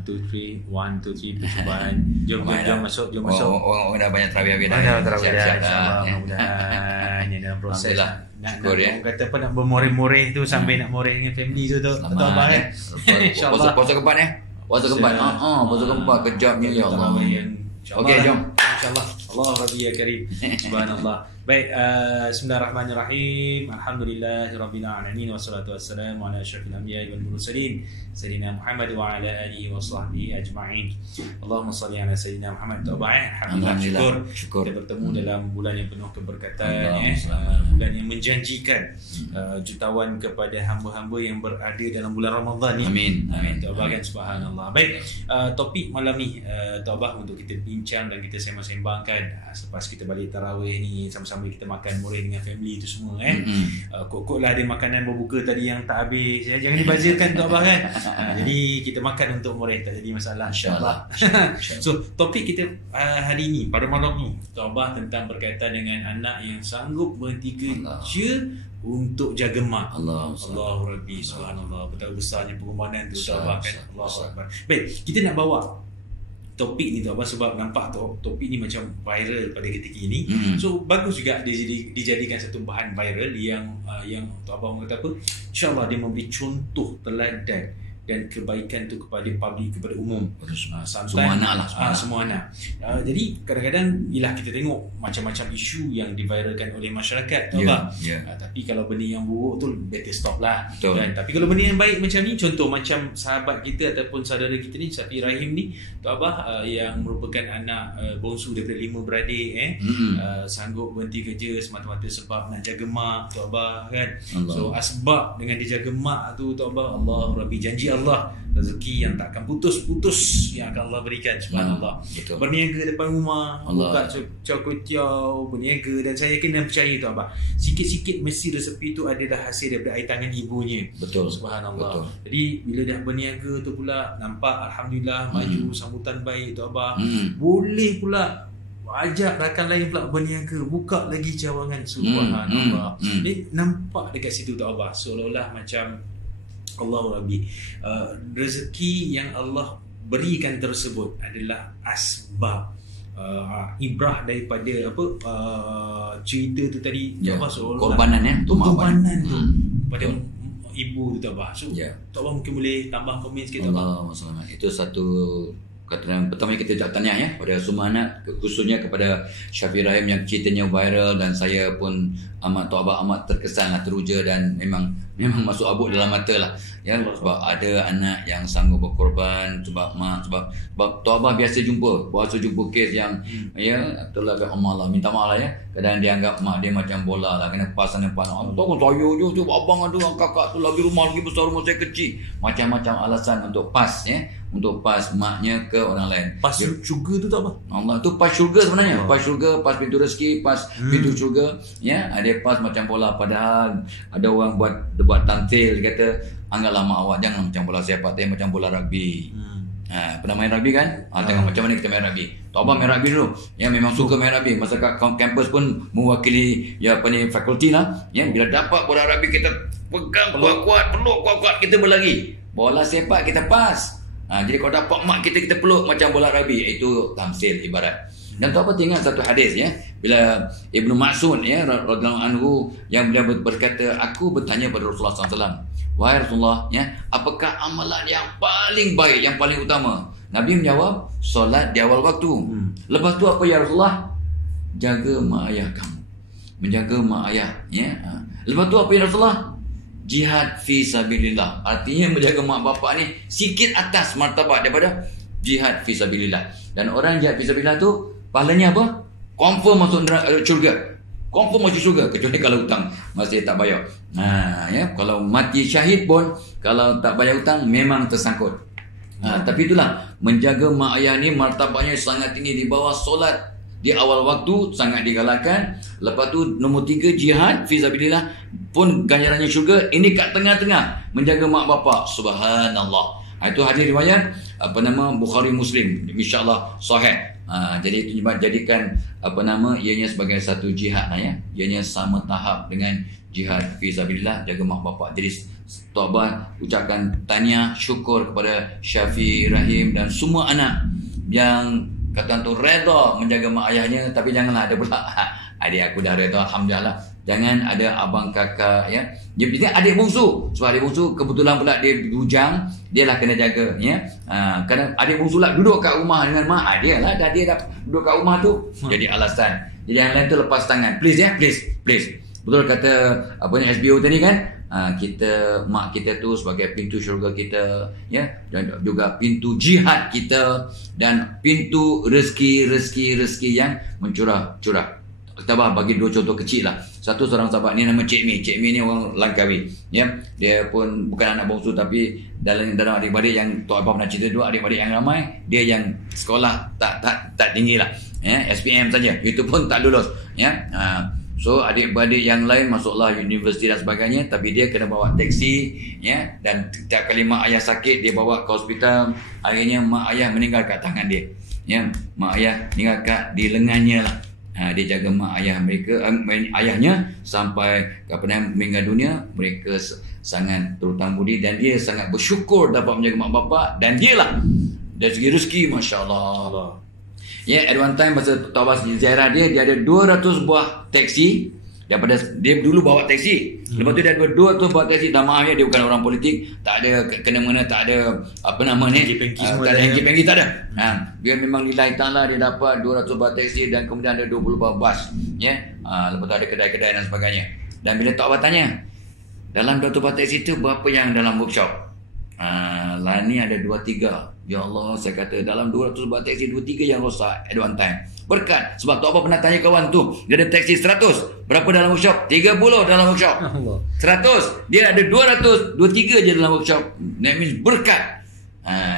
1, 2, 3, 1, 2, 3 percubaan. Jom masuk. Orang dah banyak tarawih dah. Dah tarawih dah. InsyaAllah mudah-mudahan yang dalam proses nak orang kata apa nak bermoreh-moreh tu sampai nak moreh dengan family tu betul abang kan. InsyaAllah. Puasa keempat puasa keempat. Puasa keempat kejapnya ya Allah. Okey, jom. InsyaAllah. Allah Rabbi ya Karim. Subhanallah. Baik, bismillahirrahmanirrahim. Alhamdulillahirabbil alamin wassalatu wassalamu ala asyrafil anbiya'i wal mursalin sayyidina Muhammad wa ala alihi wa sahbihi ajma'in. Allahumma shalli ala sayyidina Muhammad. Alhamdulillah, syukur kita bertemu dalam bulan yang penuh keberkatan, bulan yang menjanjikan jutawan kepada hamba-hamba yang berada dalam bulan Ramadan ni. Amin. Kan, subhanallah. Baik, topik malam ni Abah untuk kita bincang dan kita sembang-sembangkan selepas kita balik tarawih ni, sama-sama kita makan moreh dengan family tu semua Kok lah ada makanan berbuka tadi yang tak habis jangan dibazirkan tu Abah kan. Jadi kita makan untuk moreh, tak jadi masalah insyaAllah. So topik kita hari ni pada malam ni tu Abah tentang berkaitan dengan anak yang sanggup berhenti kerja untuk jaga mak. Allahu Rabbi, subhanallah. Betapa besarnya pengorbanan tu Abah kan. Allahu Akbar. Baik, kita nak bawa topik ni tu Abah sebab nampak topik ni macam viral pada ketika ini. So bagus juga dia dijadikan satu bahan viral yang tu Abah kata apa, InsyaAllah dia memberi contoh teladan dan kebaikan tu kepada publik, kepada umum. Semua anak lah. Semua anak. Jadi kadang-kadang bila kita tengok macam-macam isu yang diviralkan oleh masyarakat tu Abah. Tapi kalau benda yang buruk tu better stop lah. Kan? Tapi kalau benda yang baik macam ni, contoh macam sahabat kita ataupun saudara kita ni, Safi Rahim ni tu Abah, yang merupakan anak bongsu daripada 5 beradik sanggup berhenti kerja semata-mata sebab nak jaga mak tu Abah kan. So asbab dengan dia jaga mak tu Abah, Allah Rabbi, janji Allah rezeki yang tak akan putus-putus yang akan Allah berikan, subhanallah. Berniaga depan rumah, buka cokot-cokot, berniaga, dan saya yakin dan percaya tu Abah, sikit-sikit mesti resepi tu adalah hasil daripada air tangan ibunya. Subhanallah. Jadi bila dah berniaga tu pula nampak alhamdulillah maju, sambutan baik tu Abah. Boleh pula ajak rakan lain pula berniaga, buka lagi cawangan, subhanallah. Ni nampak dekat situ tu Abah, seolah-olah macam Allah Rabbi, rezeki yang Allah berikan tersebut adalah asbab ibrah daripada cerita tu tadi korbanan tu pada ibu tu Abah. So Abah mungkin boleh tambah komen sikit Abah. Itu satu kata pertama kita ucap tahniah pada semua anak, khususnya kepada Safi Rahim yang ceritanya viral, dan saya pun Tok Abah amat terkesan, teruja, dan memang masuk abuk dalam mata lah sebab ada anak yang sanggup berkorban sebab mak, sebab Tok Abah biasa jumpa kes yang itulah Allah minta maaf lah kadang dia anggap mak dia macam bola lah, kena pasan tahu saya je abang ada kakak tu lagi rumah lagi besar, rumah saya kecil, macam-macam alasan untuk untuk pas maknya ke orang lain. Pas syurga tu tak apa? Allah tu pas syurga sebenarnya. Pas syurga, pas pintu rezeki, pas pintu syurga. Ada pas macam bola. Padahal ada orang buat tamthil, dia kata anggaplah mak awak jangan macam bola sepak, tapi macam bola rugby. Pernah main rugby kan? Tengok macam mana kita main rugby. Tok Abah main rugby dulu. Memang suka main rugby. Masa kat kampus pun mewakili fakulti lah. Bila dapat bola rugby kita pegang kuat-kuat, peluk kuat-kuat, kita berlari. Bola sepak kita pas. Jadi kalau dapat mak kita peluk macam bola rugby. Itu tamsil ibarat. Dan tu apa, ingat satu hadis bila Ibnu Mas'ud radhiyallahu anhu yang beliau berkata, aku bertanya pada Rasulullah SAW, wahai Rasulullah, apakah amalan yang paling baik, yang paling utama? Nabi menjawab, solat di awal waktu. Lepas tu apa ya Rasulullah? Jaga mak ayah kamu, menjaga mak ayah. Lepas tu apa ya Rasulullah? Jihad fi sabilillah. Artinya menjaga mak bapak ni sikit atas martabat daripada jihad fi sabilillah. Dan orang jihad fi sabilillah tu pahalanya apa? Confirm masuk syurga. Confirm masuk syurga, kecuali kalau hutang masih tak bayar. Kalau mati syahid pun kalau tak bayar hutang memang tersangkut. Tapi itulah, menjaga mak ayah ni martabatnya sangat tinggi, di bawah solat di awal waktu sangat digalakkan. Lepas tu nombor 3, jihad fi sabilillah pun ganjarannya syurga. Ini kat tengah-tengah, menjaga mak bapak. Subhanallah. Itu hadis riwayat Bukhari Muslim, insya-Allah sahih. Jadi itu jadikan ianya sebagai satu jihad lah ya. Ianya sama tahap dengan jihad fisabilillah, jaga mak bapak. Jadi Tok Abah ucapkan tahniah syukur kepada Syafiq, Rahim dan semua anak yang kata tu reda menjaga mak ayahnya. Tapi janganlah ada pula adik aku dah reda, alhamdulillah. Jangan ada abang kakak ya. Dia adik bungsu. Sebab adik bungsu kebetulan pula dia bujang, dia lah kena jaga ya. Kadang adik bungsu lah duduk kat rumah dengan mak, dia lah dia dah duduk kat rumah tu. Jadi alasan. Jadi yang lain tu lepas tangan. Please ya, please. Betul kata SBO tadi kan? Mak kita tu sebagai pintu syurga kita ya, dan juga pintu jihad kita dan pintu rezeki yang mencurah-curah. Kita bagi dua contoh kecil lah. Satu, seorang sahabat ni nama Cik Mi. Cik Mi ni orang Langkawi ya. Dia pun bukan anak bongsu, tapi dalam adik-beradik yang Tok Abah pernah cerita dulu, adik-beradik yang ramai, dia yang sekolah tak tinggi lah ya, SPM saja, itu pun tak lulus ya. So adik-beradik yang lain masuklah universiti dan sebagainya, tapi dia kena bawa teksi ya, dan setiap kali mak ayah sakit dia bawa ke hospital. Akhirnya mak ayah meninggal kat tangan dia ya. Mak ayah meninggal kat di lengannya lah. Dia jaga mak ayah ayahnya sampai meninggal dunia. Mereka sangat terutang budi dan dia sangat bersyukur dapat menjaga mak bapak. Dan dia lah dari segi rezeki, Masya Allah. Ya, at one time masa Tok Abah ziarah dia ada 200 buah teksi. Daripada dia dulu bawa teksi, lepas tu dia ada 200 buah teksi. Dan maaf ya, dia bukan orang politik, tak ada kena-mena, tak ada tak ada hengki-pengki, tak ada. Dia memang lillahi ta'ala, dia dapat 200 buah teksi dan kemudian ada 20 buah bas ya. Lepas tu ada kedai-kedai dan sebagainya. Dan bila Tok Abah tanya, dalam 200 buah teksi tu berapa yang dalam workshop? Lah ni ada 2-3. Ya Allah, saya kata dalam 200 buah teksi 2-3 yang rosak at one time. Berkat sebab Tok Abah pernah tanya kawan tu, dia ada teksi 100, berapa dalam workshop? 30 dalam workshop. 100, dia ada 200, 2-3 je dalam workshop. That means berkat.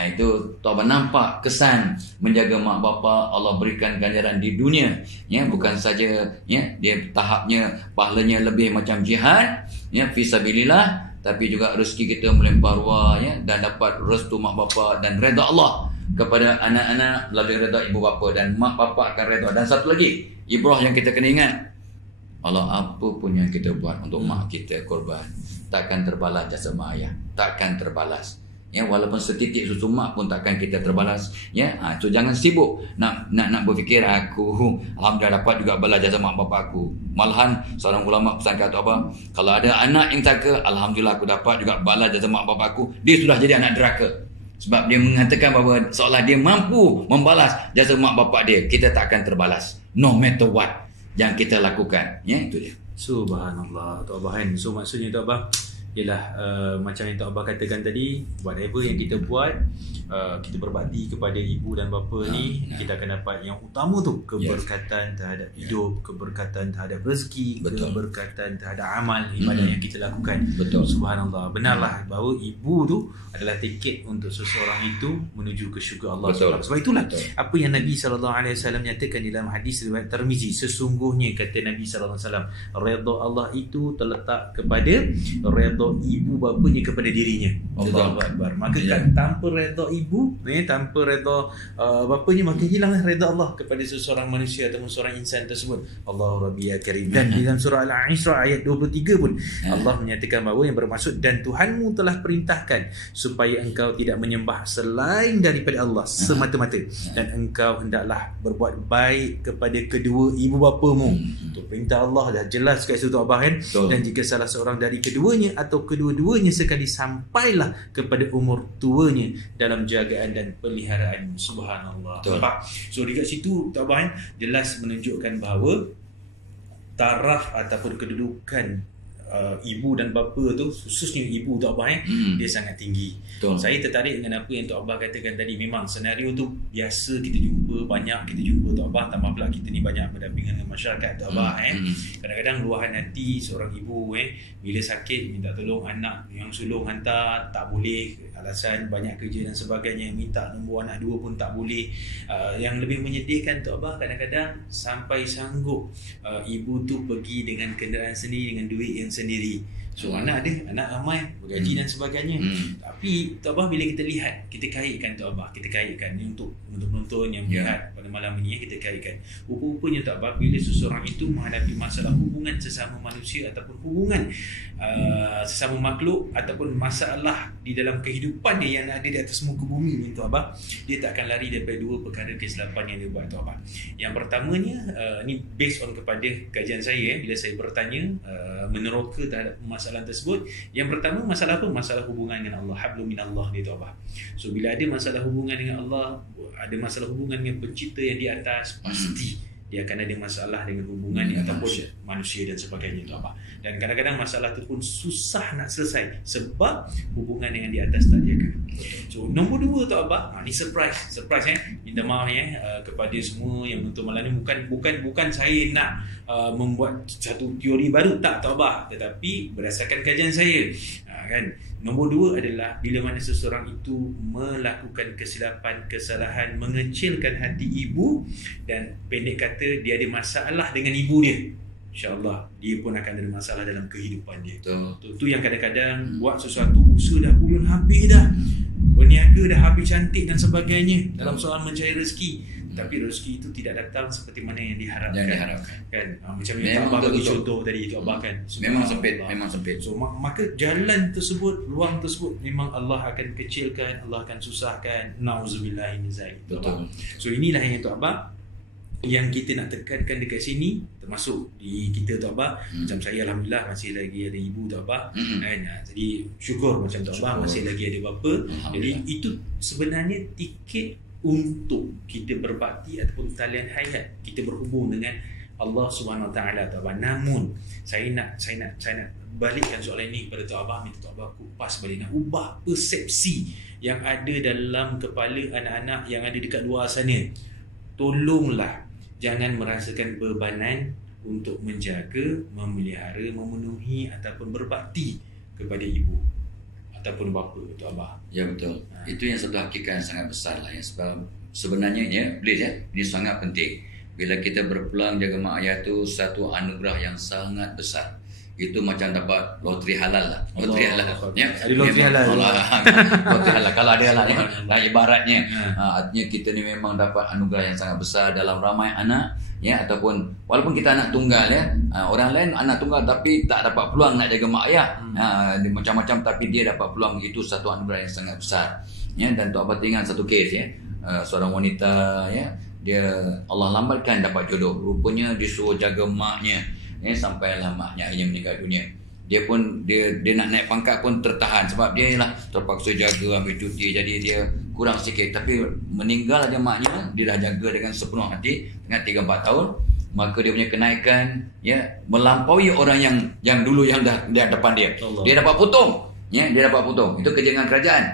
Itu Tok Abah nampak kesan menjaga mak bapa. Allah berikan ganjaran di dunia ya, bukan saja ya, dia tahapnya pahalanya lebih macam jihad ya fisabilillah, tapi juga rezeki kita melimpah ruah ya, dan dapat restu mak bapa dan redha Allah kepada anak-anak melalui redha ibu bapa, dan mak bapa akan redha. Dan satu lagi ibrah yang kita kena ingat, Allah apa pun yang kita buat untuk mak kita korban, takkan terbalas jasa mak ayah, takkan terbalas ya, walaupun setitik susu mak pun takkan kita terbalas ya. So jangan sibuk nak berfikir aku alhamdulillah dapat juga balas jasa mak bapak aku. Malahan seorang ulama pesan kata apa, kalau ada anak yang taka, alhamdulillah aku dapat juga balas jasa mak bapak aku, dia sudah jadi anak deraka. Sebab dia mengatakan bahawa seolah dia mampu membalas jasa mak bapak dia, kita tak akan terbalas no matter what yang kita lakukan ya. Itu dia. Subhanallah Tok Abah kan. So maksudnya Tok Abah ialah macam yang Tok Abah katakan tadi, whatever yang kita buat, kita berbakti kepada ibu dan bapa ni, kita akan dapat yang utama tu, keberkatan terhadap hidup, keberkatan terhadap rezeki, keberkatan terhadap amal ibadah yang kita lakukan. Subhanallah. Benarlah bahawa ibu tu adalah tiket untuk seseorang itu menuju ke syurga Allah. Sebab itulah apa yang Nabi SAW nyatakan dalam hadis riwayat Tirmizi, sesungguhnya kata Nabi SAW, redha Allah itu terletak kepada redha ibu bapanya kepada dirinya. Allahu Akbar. Maka tanpa redha ibu, tanpa redha bapanya, maka hilanglah redha Allah kepada seseorang manusia ataupun seorang insan tersebut. Allahu Rabbi ya Karim. Dan dalam surah Al-Isra ayat 23 pun Allah menyatakan bahawa yang bermaksud, dan Tuhanmu telah perintahkan supaya engkau tidak menyembah selain daripada Allah semata-mata, dan engkau hendaklah berbuat baik kepada kedua ibu bapamu. Itu perintah Allah dah jelas kat situ Abah kan. Dan jika salah seorang dari keduanya atau kedua-duanya sekali sampailah kepada umur tuanya dalam jagaan dan peliharaan. Subhanallah. So dekat situ Abah kan jelas menunjukkan bahawa taraf ataupun kedudukan ibu dan bapa tu, khususnya ibu Tok Abah dia sangat tinggi. Saya tertarik dengan apa yang Tok Abah katakan tadi. Memang senario tu biasa kita jumpa, banyak kita jumpa Tok Abah, tambah pula kita ni banyak berdampingan dengan masyarakat Tok Abah kadang-kadang luahan hati seorang ibu bila sakit minta tolong anak yang sulung hantar, tak boleh, alasan banyak kerja dan sebagainya, minta nombor anak dua pun tak boleh. Yang lebih menyedihkan Tok Abah, kadang-kadang sampai sanggup ibu tu pergi dengan kenderaan sendiri, dengan duit yang sendiri. So anak ramai, bergaji dan sebagainya. Tapi Tok Abah bila kita lihat, kita kaitkan Tok Abah, kita kaitkan ni untuk penonton yang melihat pada malam ini kita kaitkan. Rupa-rupanya tak apa, bila seseorang itu menghadapi masalah hubungan sesama manusia ataupun hubungan sesama makhluk ataupun masalah di dalam kehidupan dia yang ada di atas muka bumi ni tu abah, dia tak akan lari daripada dua perkara kesilapan yang dia buat tu abah. Yang pertamanya ni based on kepada kajian saya bila saya bertanya meneroka terhadap masalah tersebut. Yang pertama masalah apa? Masalah hubungan dengan Allah, hablum minallah dia tu abah. So bila ada masalah hubungan dengan Allah, ada masalah hubungan dengan pencipta yang di atas, pasti dia akan ada masalah dengan hubungan ataupun manusia dan sebagainya tu abah. Dan kadang-kadang masalah tu pun susah nak selesai sebab hubungan yang di atas tak jaga. So nombor 2 tu abah, ni surprise minta maaf kepada semua yang menonton malam ni. Bukan saya nak membuat satu teori baru, tak abah, tetapi berdasarkan kajian saya kan. Nombor 2 adalah bila mana seseorang itu melakukan kesilapan, kesalahan, mengecilkan hati ibu, dan pendek kata dia ada masalah dengan ibu dia, InsyaAllah dia pun akan ada masalah dalam kehidupan dia. Itu yang kadang-kadang buat sesuatu usaha dah pulun habis dah, berniaga dah habis cantik dan sebagainya dalam soal mencari rezeki, tapi rezeki itu tidak datang seperti mana yang diharapkan. Kan? Macam yang abah bagi contoh tadi itu abah kan. Memang sempit. So maka jalan tersebut, ruang tersebut memang Allah akan kecilkan, Allah akan susahkan. Nauzubillah min zalik. So inilah yang tu abah yang kita nak tekankan dekat sini, termasuk di kita tu abah. Macam saya alhamdulillah masih lagi ada ibu tu abah kan. Jadi syukur macam tu abah masih lagi ada bapa. Jadi itu sebenarnya tiket untuk kita berbakti ataupun talian hayat kita berhubung dengan Allah Subhanahu Wa Taala tu abah. Namun saya nak balikkan soalan ini kepada tu abah, minta tu abah kupas balik, nak ubah persepsi yang ada dalam kepala anak-anak yang ada dekat luar sana. Tolonglah jangan merasakan bebanan untuk menjaga, memelihara, memenuhi ataupun berbakti kepada ibu ataupun bapa tu abah. Ya betul. Itu yang satu hakikat yang sangat besar lah. Yang sebab sebenarnya please ini sangat penting. Bila kita berpulang jaga mak ayah tu satu anugerah yang sangat besar. Itu macam dapat loteri halal lah. Loteri halal. Ya. Ada loteri halal. Loteri halal. Kalau ada halal lah ibaratnya. Artinya kita ni memang dapat anugerah yang sangat besar dalam ramai anak. Ya, ataupun walaupun kita anak tunggal orang lain anak tunggal tapi tak dapat peluang nak jaga mak ayah, macam-macam, tapi dia dapat peluang, itu satu anugerah yang sangat besar. Ya, dan tu abah ingat satu kes seorang wanita dia Allah lambatkan dapat jodoh, rupanya disuruh jaga maknya sampailah maknya akhirnya meninggal dunia. Dia pun dia nak naik pangkat pun tertahan sebab dia terpaksa jaga, ambil cuti, jadi dia kurang sikit. Tapi meninggal ada maknya, dia dah jaga dengan sepenuh hati dengan 3-4 tahun, maka dia punya kenaikan melampaui orang yang dulu yang dah depan dia. Allah. Dia dapat potong. Dia dapat potong. Itu kerja dengan kerajaan.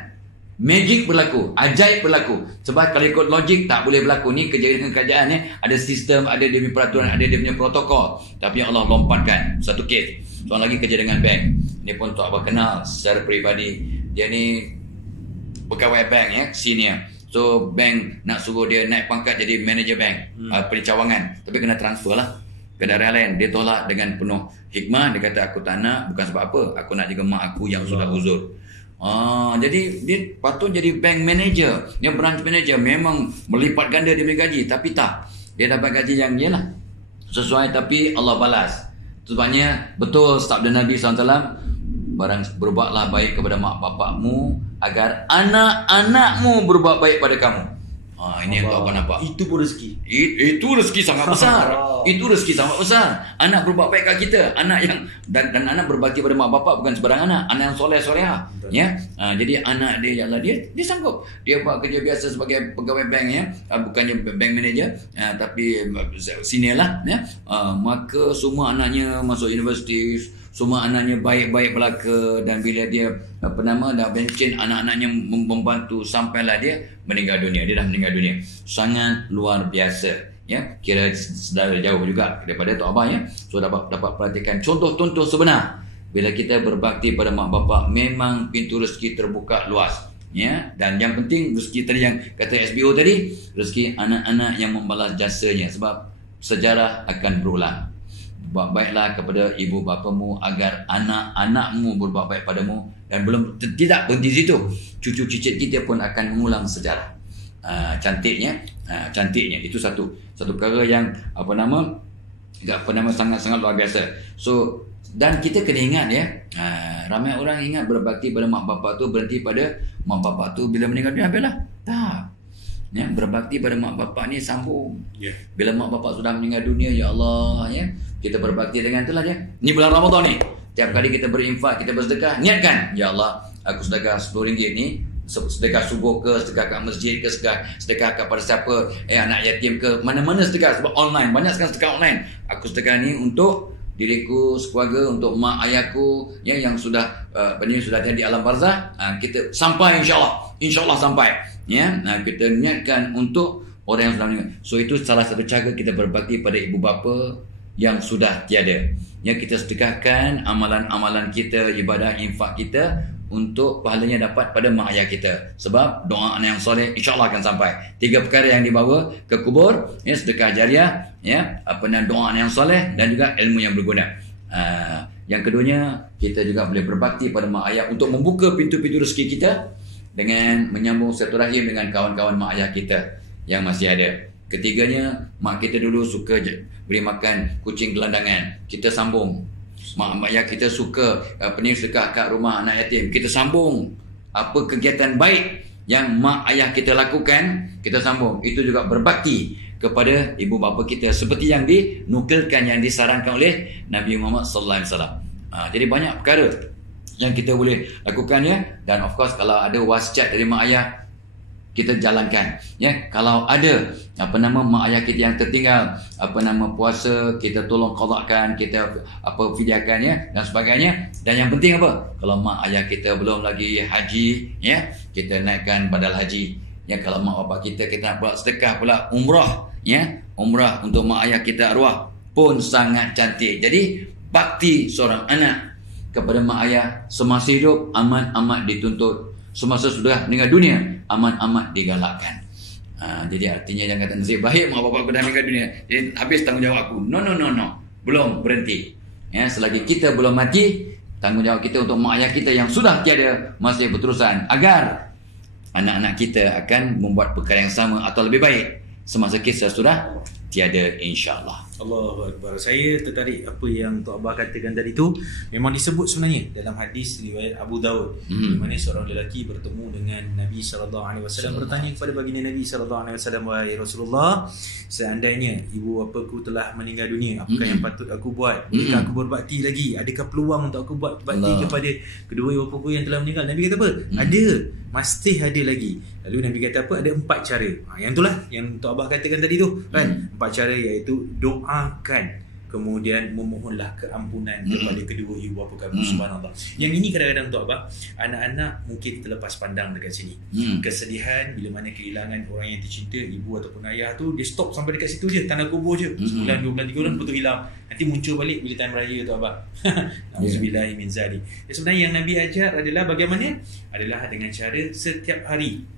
Magic berlaku, ajaib berlaku. Sebab kalau ikut logik tak boleh berlaku. Ni kerja dengan kerajaan ada sistem, ada dia punya peraturan, ada dia punya protokol. Tapi Allah lompatkan satu kes. Soal lagi kerja dengan bank. Ni pun tu abah kenal secara peribadi. Dia ni pegawai bank senior. So bank nak suruh dia naik pangkat jadi manager bank, pericawangan. Tapi kena transfer lah ke daerah lain. Dia tolak dengan penuh hikmah. Dia kata aku tak nak, bukan sebab apa, aku nak jaga mak aku yang sudah uzur. Jadi dia patut jadi bank manager, dia branch manager, memang melipat ganda dia punya gaji. Tapi tak, dia dapat gaji yang sesuai, tapi Allah balas. Sebabnya betul sabda Nabi SAW, berbuatlah baik kepada mak bapakmu agar anak-anakmu berbuat baik pada kamu. Ini yang kau nampak. Itu pun rezeki. Itu rezeki sangat besar. Itu rezeki sangat besar. Anak berbuat baik kat kita, anak yang dan anak berbakti pada mak bapak, bukan sebarang anak yang soleh-solehah. Jadi anak dia dia sanggup. Dia buat kerja biasa sebagai pegawai bank bukannya bank manager, tapi senior lah maka semua anaknya masuk universiti, semua anaknya baik-baik belaka, dan bila dia dah bencin anak-anaknya membantu sampailah dia meninggal dunia. Dia dah meninggal dunia. Sangat luar biasa. Kira sedara jauh juga daripada tu abah So dapat perhatikan contoh-contoh sebenar. Bila kita berbakti pada mak bapak, memang pintu rezeki terbuka luas. Dan yang penting rezeki tadi yang kata SBO tadi, rezeki anak-anak yang membalas jasanya, sebab sejarah akan berulang. Buat baiklah kepada ibu bapamu agar anak-anakmu berbuat baik padamu. Dan tidak berhenti situ, cucu cicit kita pun akan mengulang sejarah. Cantiknya cantiknya. Itu satu perkara yang sangat-sangat luar biasa. So, dan kita kena ingat ya, ramai orang ingat berbakti pada mak bapak tu berhenti pada mak bapak tu bila meninggal dunia, habislah. Tak. Ya, berbakti pada mak bapak ni sambung. Bila mak bapak sudah meninggal dunia, ya Allah, ya, kita berbakti dengan itulah dia. Ni bulan Ramadan ni. Tiap kali kita berinfak, kita bersedekah, niatkan, ya Allah, aku sedekah RM10 ni, sedekah subuh ke, sedekah kat masjid ke, sedekah kepada siapa, anak yatim ke, mana-mana sedekah, sebab online, banyak sekarang sedekah online. Aku sedekah ni untuk diriku, sekeluarga, untuk mak ayahku, ya, yang sudah sudah di alam barzah. Kita sampai insyaAllah sampai, ya. Kita niatkan untuk orang yang sudah meninggal. So itu salah satu cara kita berbakti pada ibu bapa yang sudah tiada. Ya, kita sedekahkan amalan-amalan kita, ibadah, infak kita, untuk pahalanya dapat pada mak ayah kita. Sebab doa anak yang soleh insya-Allah akan sampai. 3 perkara yang dibawa ke kubur, ya, sedekah jariah, ya, doa anak yang soleh, dan juga ilmu yang berguna. Yang keduanya, kita juga boleh berbakti pada mak ayah untuk membuka pintu-pintu rezeki kita dengan menyambung silaturahim dengan kawan-kawan mak ayah kita yang masih ada. Ketiganya, mak kita dulu suka beri makan kucing gelandangan, kita sambung. Mak ayah kita suka sedekah kat rumah anak yatim, kita sambung. Apa kegiatan baik yang mak ayah kita lakukan, kita sambung. Itu juga berbakti kepada ibu bapa kita, seperti yang dinukilkan, yang disarankan oleh Nabi Muhammad sallallahu alaihi wasallam. Jadi banyak perkara yang kita boleh lakukan, ya. Dan of course, kalau ada wasiat dari mak ayah, kita jalankan, ya. Kalau ada mak ayah kita yang tertinggal, puasa, kita tolong qadakan, kita fidyahkan, ya, dan sebagainya. Dan yang penting apa? Kalau mak ayah kita belum lagi haji, ya, kita naikkan badal haji. Ya, kalau mak bapak kita nak buat sedekah pula umrah, ya, umrah untuk mak ayah kita arwah pun sangat cantik. Jadi bakti seorang anak kepada mak ayah semasa hidup amat dituntut, semasa sudah meninggal dunia amat digalakkan. Jadi artinya jangan kata nasib baik mak bapak aku dah meninggal dunia, jadi habis tanggungjawab aku. No. Belum berhenti. Ya, selagi kita belum mati, tanggungjawab kita untuk mak ayah kita yang sudah tiada masih berterusan, agar anak-anak kita akan membuat perkara yang sama atau lebih baik semasa kita sudah tiada, insya-Allah. Allahu Akbar. Saya tertarik apa yang Tok Abah katakan tadi tu. Memang disebut sebenarnya dalam hadis riwayat Abu Daud, di mana seorang lelaki bertemu dengan Nabi SAW, bertanya kepada baginda Nabi SAW, "Wahai Rasulullah, seandainya ibu bapaku telah meninggal dunia, apakah yang patut aku buat? Bolehkah aku berbakti lagi? Adakah peluang untuk aku buat bakti kepada kedua ibu bapaku yang telah meninggal?" Nabi kata apa? Ada, mesti ada lagi. Lalu Nabi kata apa? Ada 4 cara. Yang itulah yang Tok Abah katakan tadi tu, kan? 4 cara, iaitu doakan, kemudian memohonlah keampunan kepada kedua ibu bapa kamu. Subhanallah. Yang ini kadang-kadang Tok Abah, anak-anak mungkin terlepas pandang dekat sini. Kesedihan bila mana kehilangan orang yang tercinta, ibu ataupun ayah tu, dia stop sampai dekat situ je, tanda kubur je. Sebulan, 2 bulan, 3 bulan, betul hilang. Nanti muncul balik bila time raya, Tok Abah. Nauzubillahi min zalik. Sebenarnya yang Nabi ajar adalah bagaimana? Adalah dengan cara setiap hari,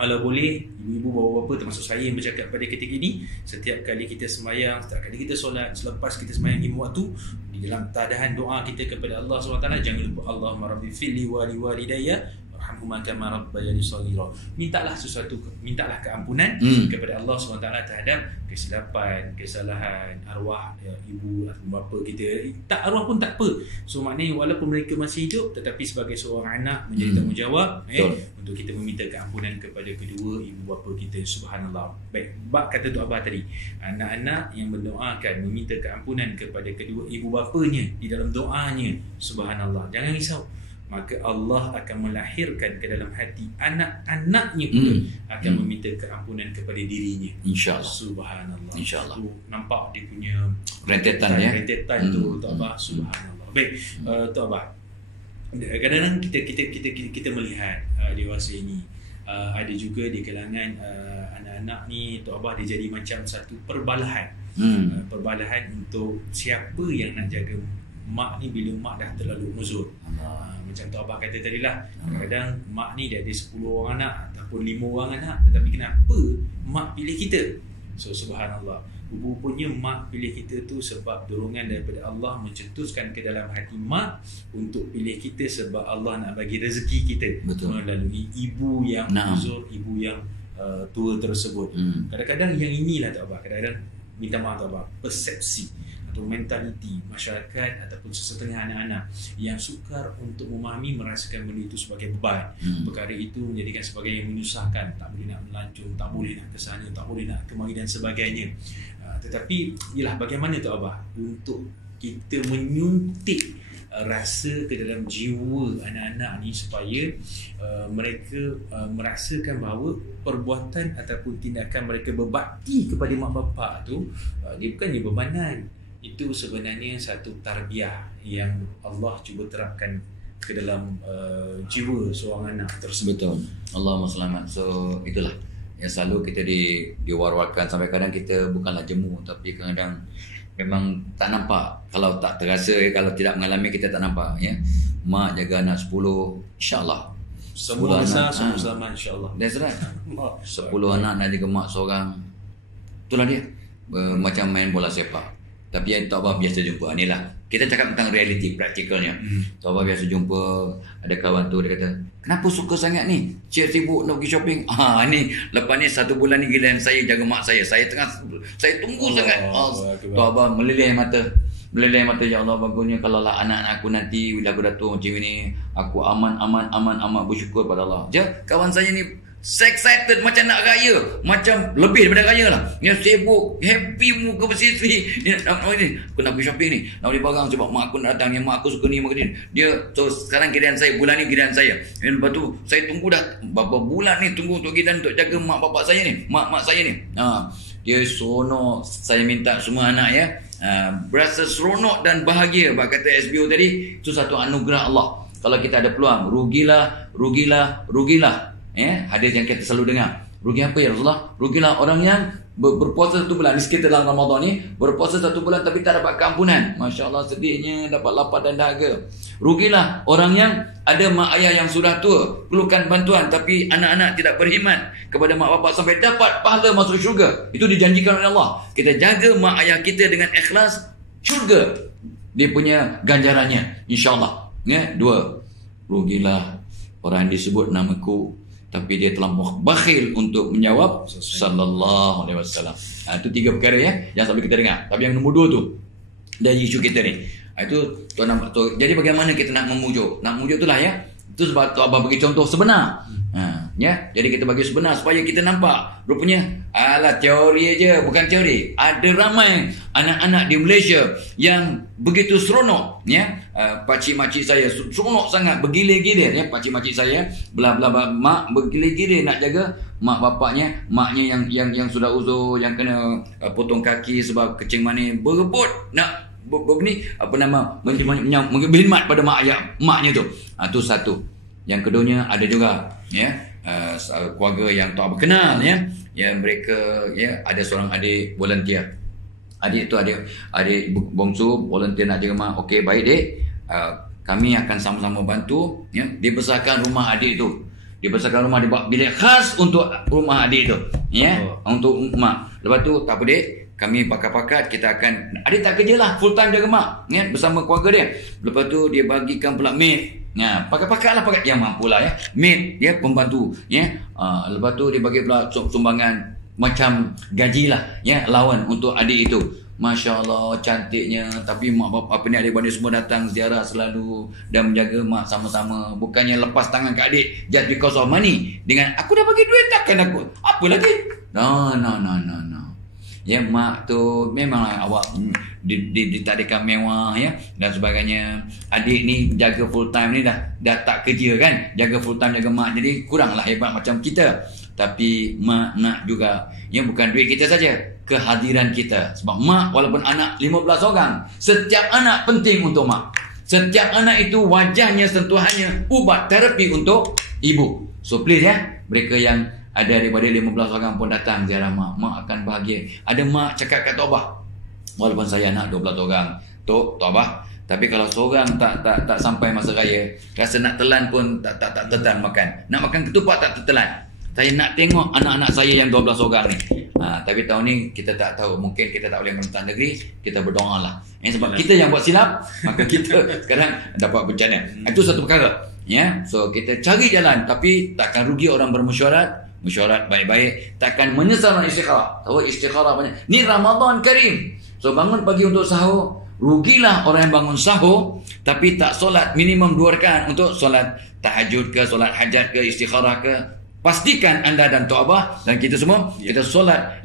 kalau boleh, ibu-ibu, bapa-bapa, termasuk saya yang bercakap pada ketika ini, setiap kali kita sembahyang, setiap kali kita solat, selepas kita sembahyang 5 waktu, di dalam tadahan doa kita kepada Allah SWT, jangan lupa Allahumma rabbi fili wa liwalidayya warhamhuma kama rabbayani shaghira. Mintalah sesuatu, mintalah keampunan kepada Allah SWT terhadap kesilapan, kesalahan arwah ibu atau bapa kita. Tak arwah pun tak apa. So maknanya walaupun mereka masih hidup, tetapi sebagai seorang anak menjadi tanggungjawab untuk kita meminta keampunan kepada kedua ibu bapa kita. Subhanallah. Baik, bab kata Tok Abah tadi, anak-anak yang mendoakan, meminta keampunan kepada kedua ibu bapanya di dalam doanya, subhanallah, jangan risau, maka Allah akan melahirkan ke dalam hati anak-anaknya pula akan meminta keampunan kepada dirinya, insya-Allah. Subhanallah. Insya-Allah. Nampak dia punya rentetan tu, Tok Abah. Subhanallah. Baik, Tok Abah, kadang-kadang kita melihat dewasa ini, ada juga di kalangan anak-anak ni, Tok Abah, dia jadi macam satu perbalahan. Perbalahan untuk siapa yang nak jaga mak ni bila mak dah terlalu uzur. Macam Tok Abah kata tadi lah, kadang mak ni dia ada 10 orang anak ataupun 5 orang anak, tetapi kenapa mak pilih kita? So subhanallah, rupanya mak pilih kita tu sebab dorongan daripada Allah mencetuskan ke dalam hati mak untuk pilih kita, sebab Allah nak bagi rezeki kita melalui ibu yang uzur, ibu yang tua tersebut. Kadang-kadang yang inilah tak apa, kadang-kadang minta maaf tak apa, persepsi atau mentaliti masyarakat ataupun sesetengah anak-anak yang sukar untuk memahami, merasakan benda itu sebagai beban. Perkara itu menjadikan sebagai yang menyusahkan, tak boleh nak melancong, tak boleh nak ke sana, tak boleh nak kemari dan sebagainya. Tetapi ialah bagaimana tu Abah untuk kita menyuntik rasa ke dalam jiwa anak-anak ni supaya mereka merasakan bahawa perbuatan ataupun tindakan mereka berbakti kepada mak bapak tu dia bukannya bebanan. Itu sebenarnya satu tarbiyah yang Allah cuba terapkan ke dalam jiwa seorang anak tersebut. Betul. Allahumma selamat. So itulah yang selalu kita diwar-warkan. Sampai kadang kita bukanlah jemu, tapi kadang memang tak nampak. Kalau tak terasa, kalau tidak mengalami, kita tak nampak. Ya, mak jaga anak 10, insyaAllah. Semua besar, semua sama, insyaAllah. That's right. 10 anak nak jaga mak seorang. Itulah dia. Macam main bola sepak. Tapi yang Tok Abah biasa jumpa ni lah. Kita cakap tentang realiti, praktikalnya. Tok Abah biasa jumpa, ada kawan tu dia kata, kenapa suka sangat ni? Cik sibuk nak pergi shopping. Ni lepas ni 1 bulan ni giliran saya jaga mak saya. Saya tunggu sangat. Tok Abah meleleh mata. Ya Allah, bagusnya kalau lah anak aku nanti bila aku datuk macam ni, aku aman bersyukur pada Allah. Kawan saya ni excited macam nak raya, macam lebih daripada raya lah. Dia sibuk, happy muka berseri. Aku nak pergi shopping ni, nak beli barang sebab mak aku nak datang ni, mak aku suka ni, mak ni. Dia, so sekarang giliran saya, bulan ni giliran saya. Dan lepas tu saya tunggu dah berapa bulan ni tunggu untuk giliran untuk jaga mak bapak saya ni, mak saya ni. Dia seronok. Saya minta semua anak ya, berasa seronok dan bahagia. Bak kata SBO tadi, itu satu anugerah Allah. Kalau kita ada peluang, rugilah. Hadis yang kita selalu dengar. Rugi apa ya Rasulullah? Rugilah orang yang berpuasa 1 bulan. Ni sekitar dalam Ramadan ni, berpuasa 1 bulan tapi tak dapat keampunan. Masya Allah, sedihnya, dapat lapar dan dahaga. Rugilah orang yang ada mak ayah yang sudah tua, perlukan bantuan, tapi anak-anak tidak beriman kepada mak bapak sampai dapat pahala masuk syurga. Itu dijanjikan oleh Allah. Kita jaga mak ayah kita dengan ikhlas, syurga dia punya ganjarannya, insyaAllah. 2, rugilah orang yang disebut namaku tapi dia terlampau bakhil untuk menjawab sallallahu alaihi wasallam. Itu 3 perkara ya yang selalu kita dengar. Tapi yang nombor 2 tu dari isu kita ni, itu tuan nampak tu. Jadi bagaimana kita nak memujuk? Nak memujuk itulah ya. Itu sebab tu Abah bagi contoh sebenar. Ya, jadi kita bagi sebenar supaya kita nampak. Rupanya teori aja, bukan teori. Ada ramai anak-anak di Malaysia yang begitu seronok ya. Pakcik-makcik saya seronok sangat, bergilir-gilir ya. Pakcik-makcik saya bla mak bergilir-gilir nak jaga mak bapaknya, maknya yang sudah uzur, yang kena potong kaki sebab kencing manis, berebut nak berkhidmat pada maknya tu. Itu satu. Yang keduanya ada juga ya, keluarga yang tak berkenal ya, yang mereka ya ada seorang adik volunteer. Adik tu adik bongsu volunteer nak jaga mak. Okey, baik dek, kami akan sama-sama bantu ya. Dia besarkan rumah adik tu. Dia besarkan rumah, dia buat bilik khas untuk rumah adik tu ya, untuk mak. Lepas tu tak apa dek, kami pakat-pakat kita akan, adik tak kerja lah, full time jaga mak ya, bersama keluarga dia. Lepas tu dia bagikan pula maid. Pakat-pakat lah, pakat yang mampu lah ya, maid ya, pembantu ya. Lepas tu dia bagi pula sumbangan macam gaji lah ya, allowance untuk adik itu. Masya Allah, cantiknya. Tapi mak bapak ni, adik-adik semua datang ziarah selalu dan menjaga mak sama-sama. Bukannya lepas tangan ke adik just because of money, dengan aku dah bagi duit takkan aku apa lagi. No. Ya, mak tu memanglah awak ditadikan mewah ya dan sebagainya. Adik ni jaga full time ni dah tak kerja kan, jaga full time jaga mak, jadi kuranglah hebat macam kita. Tapi mak nak juga ya, bukan duit kita saja, kehadiran kita. Sebab mak walaupun anak 15 orang, setiap anak penting untuk mak. Setiap anak itu wajahnya, sentuhannya ubat terapi untuk ibu. So please ya, mereka yang ada daripada 15 orang pun datang ziarah mak, mak akan bahagia. Ada mak cakap kat Tok Abah, walaupun saya anak 12 orang, Tok Abah, tapi kalau seorang tak sampai masa raya, rasa nak telan pun tak telan makan. Nak makan ketupat tak tertelan. Saya nak tengok anak-anak saya yang 12 orang ni. Tapi tahun ni kita tak tahu, mungkin kita tak boleh merentah negeri, kita berdoa lah. Sebab kita yang buat silap, maka kita sekarang dapat bencana. Itu satu perkara. Ya, so kita cari jalan, tapi takkan rugi orang bermesyuarat mesyuarat baik-baik, takkan menyesal dalam istikharah. Tahu istikharah banyak. Ni Ramadan Karim. So bangun pagi untuk sahur. Rugilah orang yang bangun sahur tapi tak solat minimum 2 rakaat untuk solat tahajud ke, solat hajat ke, istikharah ke. Pastikan anda dan Tok Abah dan kita semua kita solat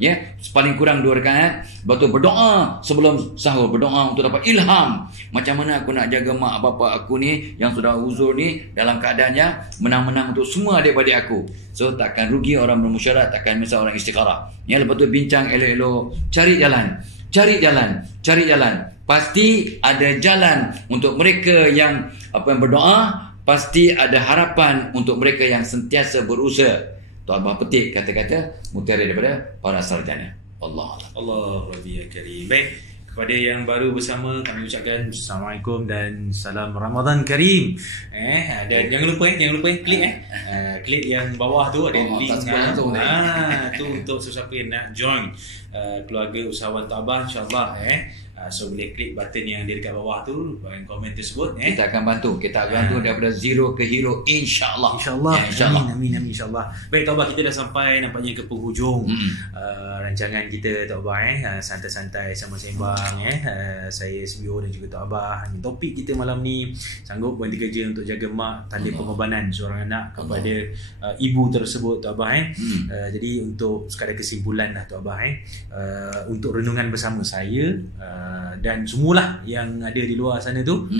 paling kurang 2 rakaat, lepas tu berdoa sebelum sahur, berdoa untuk dapat ilham macam mana aku nak jaga mak bapa aku ni yang sudah uzur ni dalam keadaannya menang-menang untuk semua adik-adik aku. So takkan rugi orang bermusyarat, takkan misal orang istikharah. Lepas tu bincang elok-elok, cari jalan. Pasti ada jalan untuk mereka yang berdoa. Pasti ada harapan untuk mereka yang sentiasa berusaha. Tok Abah petik kata-kata mutiara daripada para sarjana. Allah Rabbi ya Karim. Baik, kepada yang baru bersama kami ucapkan Assalamualaikum dan salam Ramadan Karim. Dan jangan lupa klik klik yang bawah tu ada link tu untuk sesiapa yang nak join keluarga usahawan Tok Abah, insya-Allah so boleh klik button yang di dekat bawah tu bagi komen tersebut. Kita akan bantu daripada zero ke hero, insya-Allah. Amin insya-Allah. Baik Tok Abah, kita dah sampai nampaknya ke penghujung rancangan kita Tok Abah. Santai-santai sama sembang saya SBO dan juga Tok Abah. Topik kita malam ni, sanggup berhenti kerja untuk jaga mak, tanda pengorbanan seorang anak kepada ibu tersebut Tok Abah. Jadi untuk sekadar kesimpulan dah Tok Abah, untuk renungan bersama saya dan semualah yang ada di luar sana tu,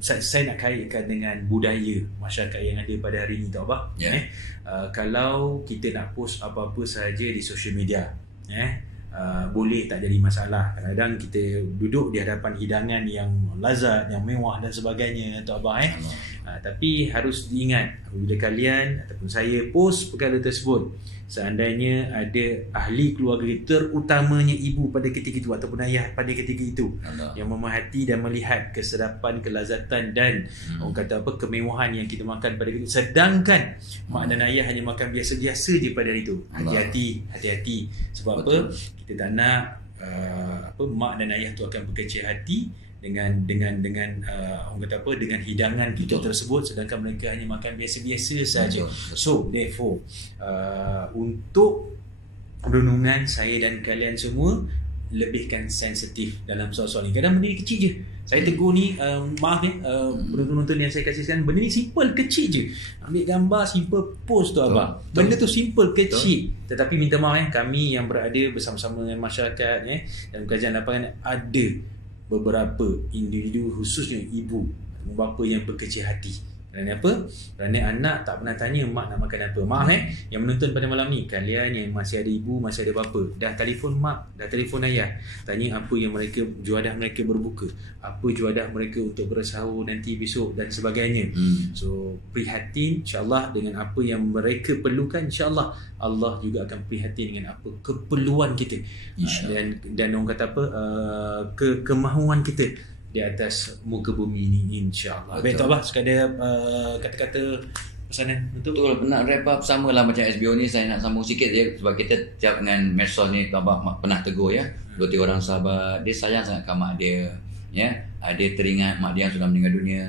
saya nak kaitkan dengan budaya masyarakat yang ada pada hari ini Tok Abah. Kalau kita nak post apa-apa sahaja di social media, boleh, tak jadi masalah. Kadang-kadang kita duduk di hadapan hidangan yang lazat, yang mewah dan sebagainya Tok Abah. Tapi harus diingat, apabila kalian ataupun saya post perkara tersebut, seandainya ada ahli keluarga, terutamanya ibu pada ketika itu ataupun ayah pada ketika itu, yang memerhati dan melihat kesedapan, kelazatan dan orang kata kemewahan yang kita makan pada ketika itu, sedangkan mak dan ayah hanya makan biasa-biasa je pada hari itu, hati-hati. Sebab apa? Kita tak nak mak dan ayah tu akan berkecil hati dengan orang kata dengan hidangan kita tersebut, sedangkan mereka hanya makan biasa-biasa saja. So therefore untuk renungan saya dan kalian semua, lebihkan sensitif dalam soal-soal ni. Kadang benda ni kecil je, saya tegur ni, maaf penonton yang saya kasih sekarang, benda ni simple, kecil je, ambil gambar, simple, post tu Abang. Benda tu simple, kecil. Tetapi minta maaf kami yang berada bersama-sama dengan masyarakat dalam kajian lapangan, ada beberapa individu khususnya ibu dan bapa yang berkecil hati. Kerana apa? Kerana anak tak pernah tanya mak nak makan apa. Maaf yang menonton pada malam ni, kalian yang masih ada ibu, masih ada bapa, dah telefon mak, dah telefon ayah, tanya apa yang mereka, juadah mereka berbuka, apa juadah mereka untuk bersahur nanti besok dan sebagainya. So prihatin insya-Allah dengan apa yang mereka perlukan, insya-Allah Allah juga akan prihatin dengan apa keperluan kita, dan orang kata kemahuan kita di atas muka bumi ini, insya-Allah. Baik Tok Abah, sekadar kata-kata pesanan untuk nak wrap up, sama lah macam SBO ni. Saya nak sambung sikit je, sebab kita tiap dengan medsos ni Tok Abah pernah tegur 2-3 orang sahabat, dia sayang sangat kat mak dia, dia teringat mak dia yang sudah meninggal dunia,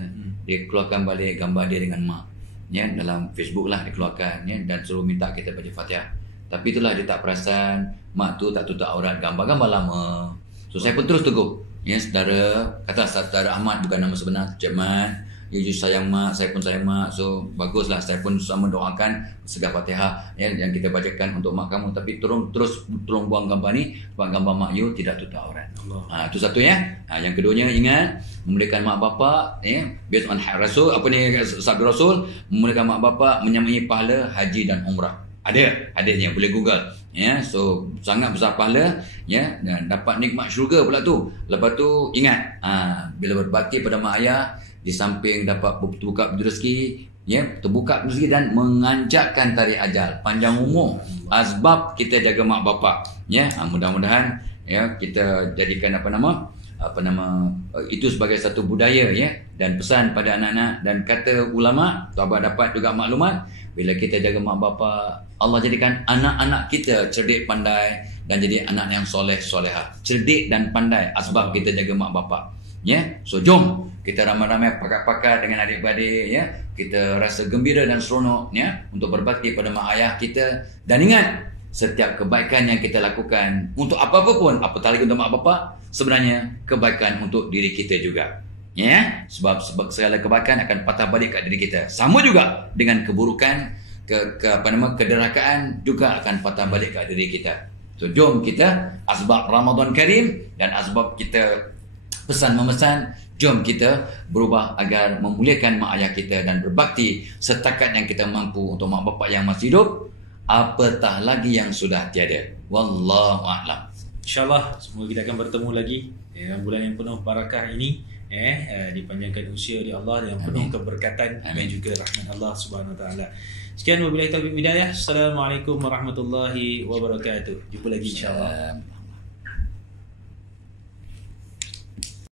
dia keluarkan balik gambar dia dengan mak dalam Facebook lah, dia keluarkan dan suruh minta kita baca Fatihah. Tapi itulah, dia tak perasan mak tu tak tutup aurat, gambar-gambar lama. So saya pun terus tegur, saudara, kata saudara Ahmad bukan nama sebenar, Jerman, dia just sayang mak, saya pun sayang mak. So baguslah, saya pun sama doakan segala Fatihah yang kita bacakan untuk mak kamu. Tapi tolong buang gambar ni, sebab gambar mak you tidak tutup aurat. Itu satu yang keduanya, ingat memuliakan mak bapa, based on Rasul, sabda Rasul, memuliakan mak bapa menyamai pahala haji dan umrah. Adanya boleh Google. So sangat besar pahala, dan dapat nikmat syurga pula tu. Lepas tu ingat, bila berbakti pada mak ayah, di samping dapat terbuka rezeki, terbuka rezeki dan menganjakkan tarikh ajal, panjang umur, asbab kita jaga mak bapak. Mudah-mudahan kita jadikan itu sebagai satu budaya, dan pesan pada anak-anak. Dan kata ulama, Tok Abah dapat juga maklumat, bila kita jaga mak bapak, Allah jadikan anak-anak kita cerdik, pandai, dan jadi anak yang soleh, solehah. Cerdik dan pandai, asbab kita jaga mak bapak. So jom kita ramai-ramai pakat-pakat dengan adik-beradik, ya. Kita rasa gembira dan seronok, ya, untuk berbakti pada mak ayah kita. Dan ingat, setiap kebaikan yang kita lakukan untuk apa-apa pun, apatah lagi untuk mak bapak, sebenarnya kebaikan untuk diri kita juga. Ya, sebab segala kebaikan akan patah balik kat diri kita. Sama juga dengan keburukan, kederhakaan juga akan patah balik kat diri kita. So, jom kita asbab Ramadan Karim dan asbab kita pesan memesan, jom kita berubah agar memuliakan mak ayah kita dan berbakti setakat yang kita mampu untuk mak bapak yang masih hidup, apatah lagi yang sudah tiada. Wallahu a'lam. InsyaAllah semoga kita akan bertemu lagi dalam bulan yang penuh barakah ini, dipanjangkan usia oleh Allah yang penuh keberkatan dan juga rahmat Allah Subhanahu Wa Taala. Sekian wabillahi taufiq hidayah. Assalamualaikum warahmatullahi wabarakatuh. Jumpa lagi insya-Allah.